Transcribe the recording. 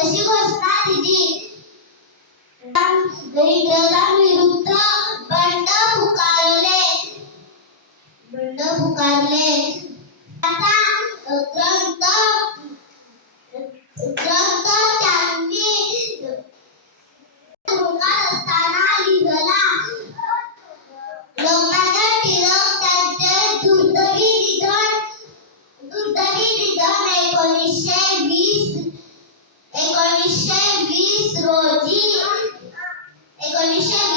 अशी घोषणा दिली विरुद्ध बंड पुकारले. बंड पुकारले. permission